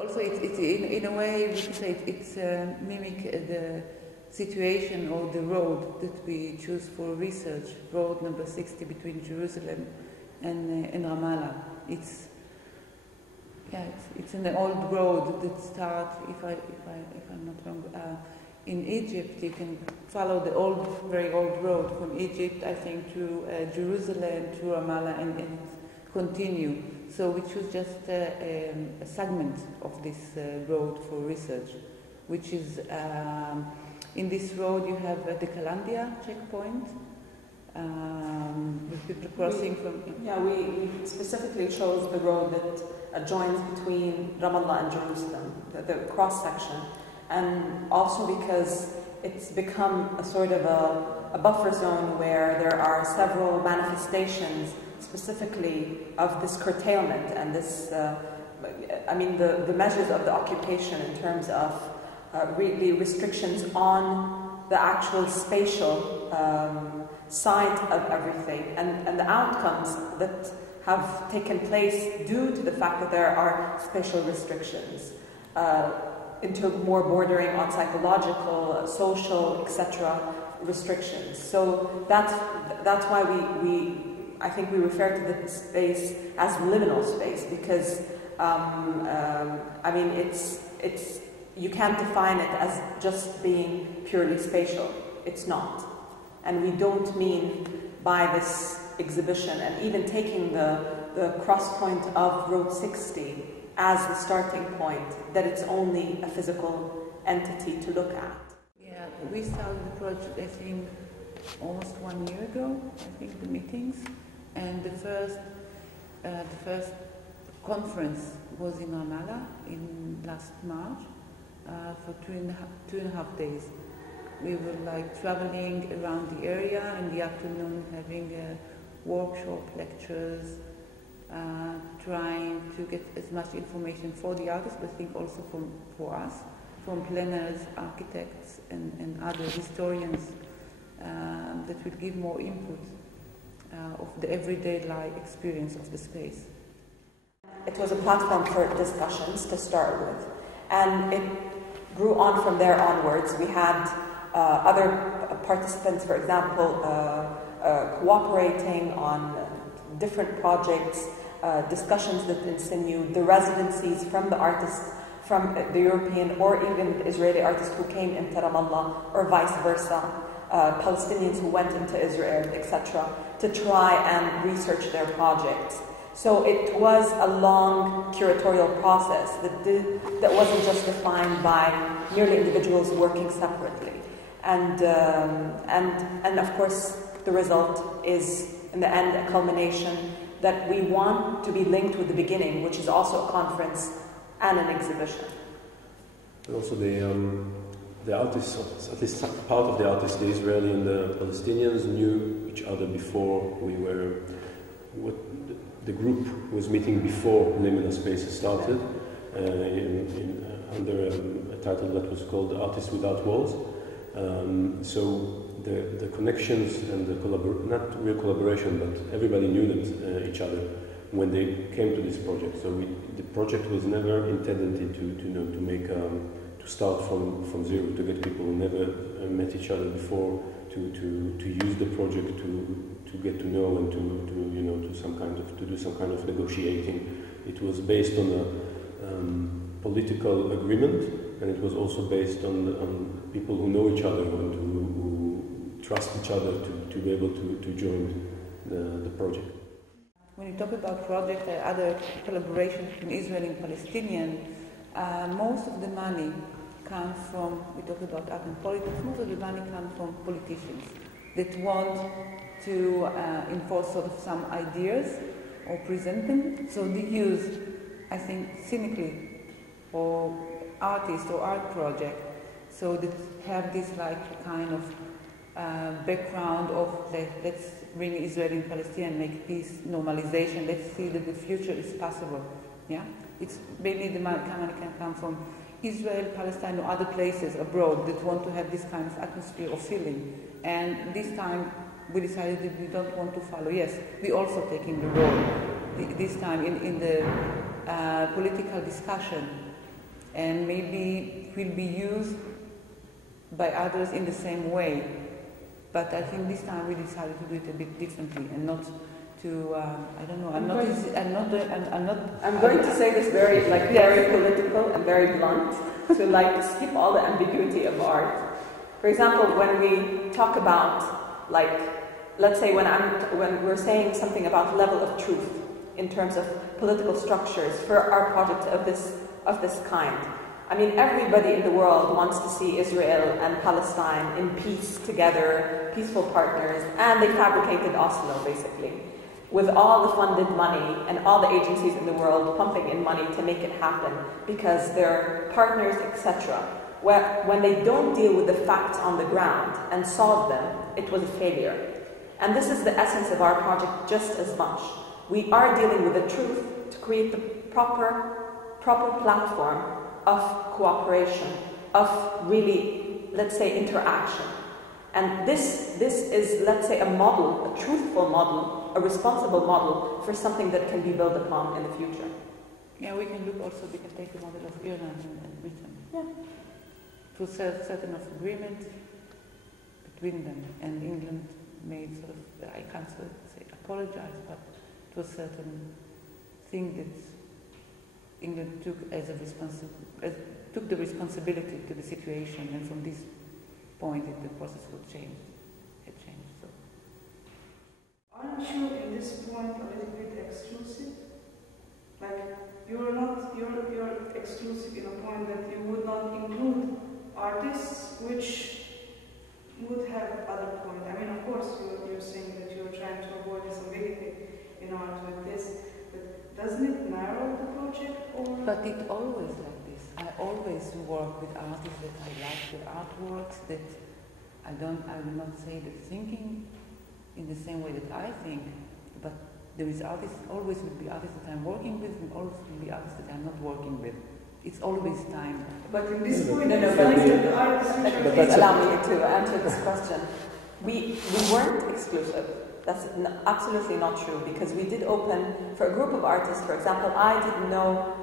Also, it's in a way we can say it's mimic the situation or the road that we choose for research, road number 60 between Jerusalem and Ramallah. It's an old road that starts, if I'm not wrong, in Egypt. You can follow the very old road from Egypt, I think, through Jerusalem, through Ramallah, and continue. So we choose just a segment of this road for research, which is, in this road you have the Calandia checkpoint, with people crossing from... Yeah, we specifically chose the road that joins between Ramallah and Jerusalem, the cross-section, and also because it's become a sort of a buffer zone where there are several manifestations specifically of this curtailment and this, the measures of the occupation in terms of really restrictions on the actual spatial side of everything, and the outcomes that have taken place due to the fact that there are spatial restrictions into more bordering on psychological, social, etc. restrictions. So that's why I think we refer to this space as liminal space, because it's you can't define it as just being purely spatial. It's not, and we don't mean by this exhibition and even taking the cross point of Road 60 as the starting point that it's only a physical entity to look at. Yeah, we started the project, I think, almost 1 year ago. I think the meetings. And the first conference was in Ramallah in last March for two and a half days. We were traveling around the area in the afternoon, having workshop lectures, trying to get as much information for the artists, but I think also for us, from planners, architects, and other historians that will give more input of the everyday life experience of the space. It was a platform for discussions to start with, and it grew on from there onwards. We had other participants, for example, cooperating on different projects, discussions that ensued, the residencies from the artists from the European or even the Israeli artists who came into Ramallah, or vice versa, Palestinians who went into Israel, etc., to try and research their projects. So it was a long curatorial process that wasn't just defined by merely individuals working separately. And of course, the result is, in the end, a culmination that we want to be linked with the beginning, which is also a conference and an exhibition. And also the artists, at least part of the artists, the Israeli and the Palestinians, knew each other before the group was meeting before Liminal Spaces started, under a title that was called Artists Without Walls. So the connections and not real collaboration, but everybody knew each other when they came to this project. So the project was never intended to start from zero, to get people who never met each other before to use the project to get to know and to do some kind of negotiating. It was based on a political agreement, and it was also based on people who know each other and who trust each other to be able to join the project. When you talk about projects and other collaboration between Israeli and Palestinian, most of the money comes from, we talk about art and politics, most of the money comes from politicians, that want to enforce sort of some ideas or present them. So they use, I think, cynically, or artist or art project, so that have this like kind of background of let's bring Israel and Palestine and make peace, normalization. Let's see that the future is possible. Yeah, it's maybe the money can come from Israel, Palestine, or other places abroad that want to have this kind of atmosphere or feeling. And this time we decided that we don't want to follow. Yes, we also taking the role this time in the political discussion, and maybe it will be used by others in the same way. But I think this time we decided to do it a bit differently and not to, I don't know, I'm going to say this very political and very blunt, to like skip all the ambiguity of art. For example, when we talk about, like, let's say when we're saying something about level of truth in terms of political structures for our project of this kind. I mean, everybody in the world wants to see Israel and Palestine in peace together, peaceful partners, and they fabricated Oslo, basically, with all the funded money and all the agencies in the world pumping in money to make it happen because they're partners, etc. When they don't deal with the facts on the ground and solve them, it was a failure. And this is the essence of our project just as much. We are dealing with the truth to create the proper platform of cooperation, of really, let's say, interaction. And this is, let's say, a model, a truthful model, a responsible model for something that can be built upon in the future. Yeah, we can look also, we can take the model of Ireland and Britain. Yeah. To a certain of agreement between them, and England made sort of, I can't say apologize, but to a certain thing that England took as took the responsibility to the situation, and from this point the process had changed. So, aren't you in this point a little bit exclusive? Like you're exclusive in a point that you would not include artists which would have other points. I mean, of course, you're saying that you're trying to avoid this ambiguity in art with this, but doesn't it narrow the project? Or? But it always like this. I always work with artists that I like their artworks, that I will not say they're thinking in the same way that I think, but there is artists, always will be artists that I'm working with, and always will be artists that I'm not working with. It's always time. But in this point, please allow me to answer this question. We weren't exclusive. That's absolutely not true, because we did open for a group of artists. For example, I didn't know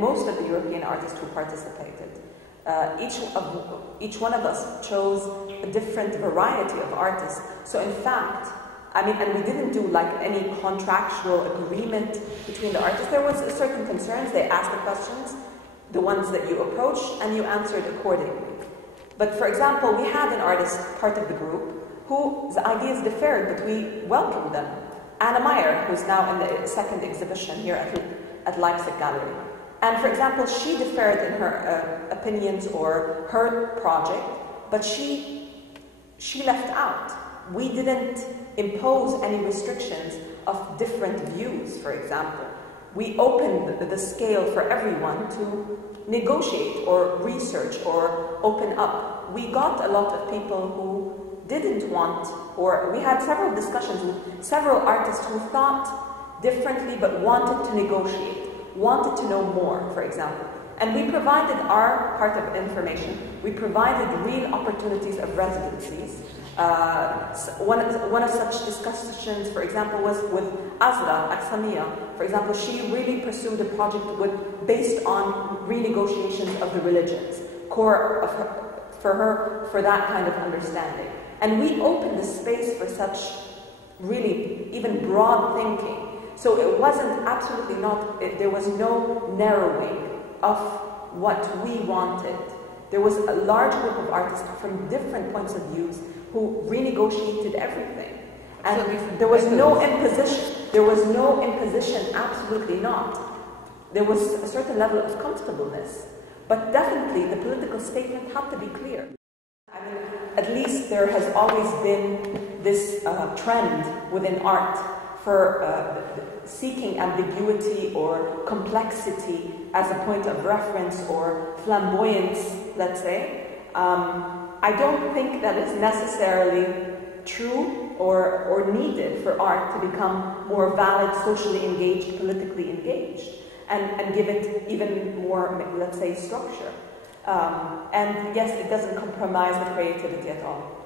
most of the European artists who participated. Each one of us chose a different variety of artists. So in fact, I mean, and we didn't do like any contractual agreement between the artists. There was certain concerns. They asked the questions, the ones that you approached, and you answered accordingly. But for example, we had an artist, part of the group, whose ideas differed, but we welcomed them. Anna Meyer, who's now in the second exhibition here at Leipzig Gallery. And for example, she differed in her opinions or her project, but she left out. We didn't impose any restrictions of different views, for example. We opened the scale for everyone to negotiate or research or open up. We got a lot of people who didn't want, or we had several discussions with several artists who thought differently but wanted to negotiate, wanted to know more, for example. And we provided our part of information. We provided real opportunities of residencies. One of such discussions, for example, was with Azra Aksamia. For example, she really pursued a project based on renegotiations of the religions, core of for that kind of understanding. And we opened the space for such really even broad thinking. So it wasn't absolutely not, there was no narrowing of what we wanted. There was a large group of artists from different points of views who renegotiated everything. And there was no imposition. There was no imposition, absolutely not. There was a certain level of comfortableness. But definitely the political statement had to be clear. I mean, at least there has always been this trend within art for seeking ambiguity or complexity as a point of reference or flamboyance, let's say, I don't think that is necessarily true or needed for art to become more valid, socially engaged, politically engaged, and give it even more, let's say, structure. And yes, it doesn't compromise the creativity at all.